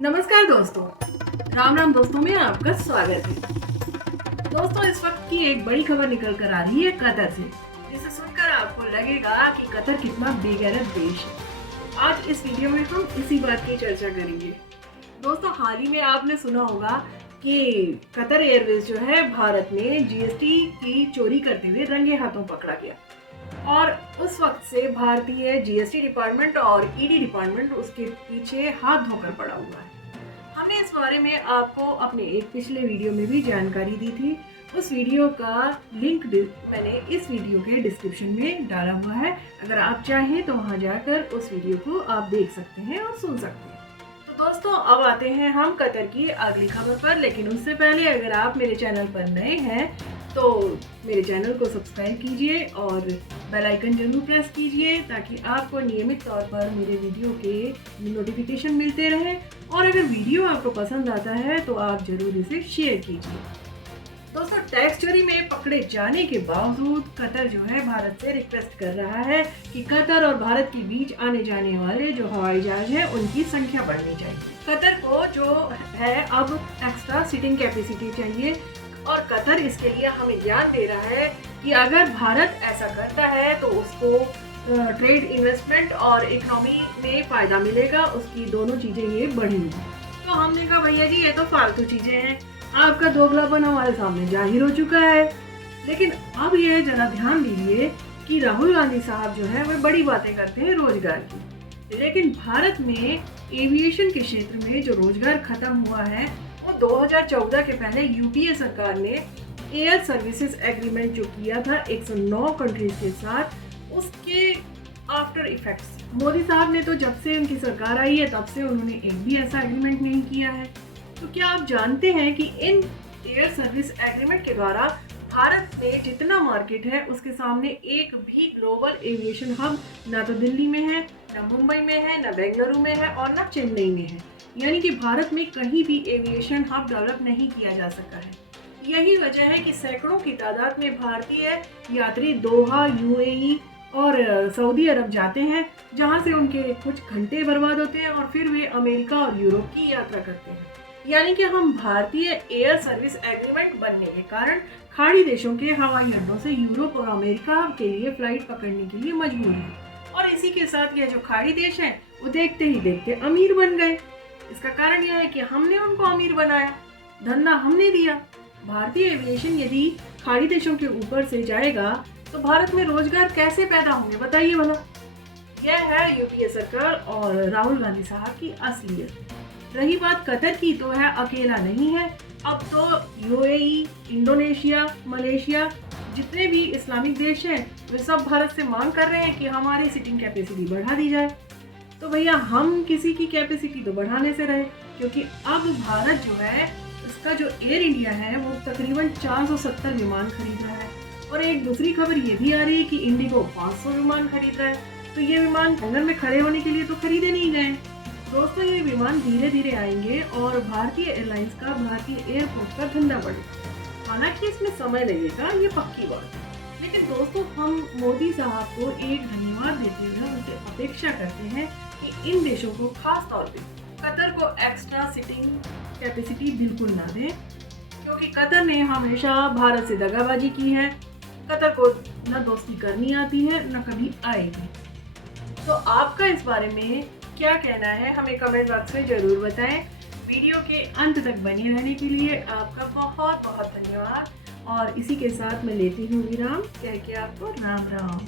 नमस्कार दोस्तों, राम राम दोस्तों में आपका स्वागत है। दोस्तों, इस वक्त की एक बड़ी खबर निकल कर आ रही है कतर से, जिसे सुनकर आपको लगेगा कि कतर कितना बेगैरत देश है। आज इस वीडियो में हम इसी बात की चर्चा करेंगे। दोस्तों, हाल ही में आपने सुना होगा कि कतर एयरवेज जो है भारत में जीएसटी की चोरी करते हुए रंगे हाथों पकड़ा गया और उस वक्त से भारतीय जीएसटी डिपार्टमेंट और ईडी डिपार्टमेंट उसके पीछे हाथ धोकर पड़ा हुआ है। हमने इस बारे में आपको अपने एक पिछले वीडियो में भी जानकारी दी थी। उस वीडियो का लिंक मैंने इस वीडियो के डिस्क्रिप्शन में डाला हुआ है। अगर आप चाहें तो वहां जाकर उस वीडियो को आप देख सकते हैं और सुन सकते हैं। तो दोस्तों, अब आते हैं हम कतर की अगली खबर पर, लेकिन उससे पहले अगर आप मेरे चैनल पर नए हैं तो मेरे चैनल को सब्सक्राइब कीजिए और बेल आइकन जरूर प्रेस कीजिए ताकि आपको नियमित तौर पर मेरे वीडियो के नोटिफिकेशन मिलते रहें। और अगर वीडियो आपको पसंद आता है तो आप जरूर इसे शेयर कीजिए। दोस्तों, टैक्स चोरी में पकड़े जाने के बावजूद कतर जो है भारत से रिक्वेस्ट कर रहा है कि कतर और भारत के बीच आने जाने वाले जो हवाई जहाज है उनकी संख्या बढ़नी चाहिए। कतर को जो है अब एक्स्ट्रा सीटिंग कैपेसिटी चाहिए और कतर इसके लिए हमें ज्ञान दे रहा है कि अगर भारत ऐसा करता है तो उसको ट्रेड, इन्वेस्टमेंट और इकोनॉमी में फायदा मिलेगा, उसकी दोनों चीजें ये बढ़ेंगी। तो हमने कहा भैया जी ये तो फालतू चीजें हैं, आपका दोगलापन हमारे सामने जाहिर हो चुका है। लेकिन अब ये जरा ध्यान दीजिए कि राहुल गांधी साहब जो है वो बड़ी बातें करते हैं रोजगार की, लेकिन भारत में एविएशन के क्षेत्र में जो रोजगार खत्म हुआ है वो 2014 के पहले यूपीए सरकार ने एयर सर्विसेज एग्रीमेंट जो किया था 109 कंट्रीज के साथ, उसके आफ्टर इफेक्ट्स मोदी साहब ने तो जब से उनकी सरकार आई है तब से उन्होंने एक भी ऐसा एग्रीमेंट नहीं किया है। तो क्या आप जानते हैं कि इन एयर सर्विस एग्रीमेंट के द्वारा भारत में जितना मार्केट है उसके सामने एक भी ग्लोबल एविएशन हब ना तो दिल्ली में है, ना मुंबई में है, ना बेंगलुरु में है और ना चेन्नई में है। यानी कि भारत में कहीं भी एविएशन हब डेवलप नहीं किया जा सका है। यही वजह है कि सैकड़ों की तादाद में भारतीय यात्री दोहा, यूएई और सऊदी अरब जाते हैं, जहां से उनके कुछ घंटे बर्बाद होते हैं और फिर वे अमेरिका और यूरोप की यात्रा करते हैं। यानी कि हम भारतीय एयर सर्विस एग्रीमेंट बनने के कारण खाड़ी देशों के हवाई अड्डों से यूरोप और अमेरिका के लिए फ्लाइट पकड़ने के लिए मजबूर हैं। और इसी के साथ ये जो खाड़ी देश हैं वो देखते ही देखते अमीर बन गए। इसका कारण यह है कि हमने उनको अमीर बनाया, धंधा हमने दिया। भारतीय एविएशन यदि खाड़ी देशों के ऊपर से जाएगा तो भारत में रोजगार कैसे पैदा होंगे बताइए भला। यह है यूपीए सरकार और राहुल गांधी साहब की असलियत। रही बात कतर की, तो है अकेला नहीं है। अब तो यूएई, इंडोनेशिया, मलेशिया जितने भी इस्लामिक देश हैं वे सब भारत से मांग कर रहे हैं कि हमारी सीटिंग कैपेसिटी बढ़ा दी जाए। तो भैया हम किसी की कैपेसिटी तो बढ़ाने से रहे, क्योंकि अब भारत जो है इसका जो एयर इंडिया है वो तकरीबन 470 विमान खरीद रहा है। और एक दूसरी खबर ये भी आ रही है कि इंडिगो 500 विमान खरीद रहा है। तो ये विमान हैंगर में खड़े होने के लिए तो खरीदे नहीं गए। दोस्तों, ये विमान धीरे धीरे आएंगे और भारतीय एयरलाइंस का भारतीय एयरपोर्ट का धंधा बढ़ेगा। हालांकि इसमें समय लगेगा, ये पक्की बात है। लेकिन दोस्तों, हम मोदी साहब को एक धन्यवाद देते हुए उनसे अपेक्षा करते हैं कि इन देशों को, खास तौर पे कतर को एक्स्ट्रा सीटिंग कैपेसिटी बिल्कुल ना दें, क्योंकि कतर ने हमेशा भारत से दगाबाजी की है। कतर को न दोस्ती करनी आती है न कभी आएगी। तो आपका इस बारे में क्या कहना है हमें कमेंट बॉक्स में जरूर बताएं। वीडियो के अंत तक बने रहने के लिए आपका बहुत बहुत धन्यवाद। और इसी के साथ मैं लेती हूँ विराम, कह के आपको राम राम।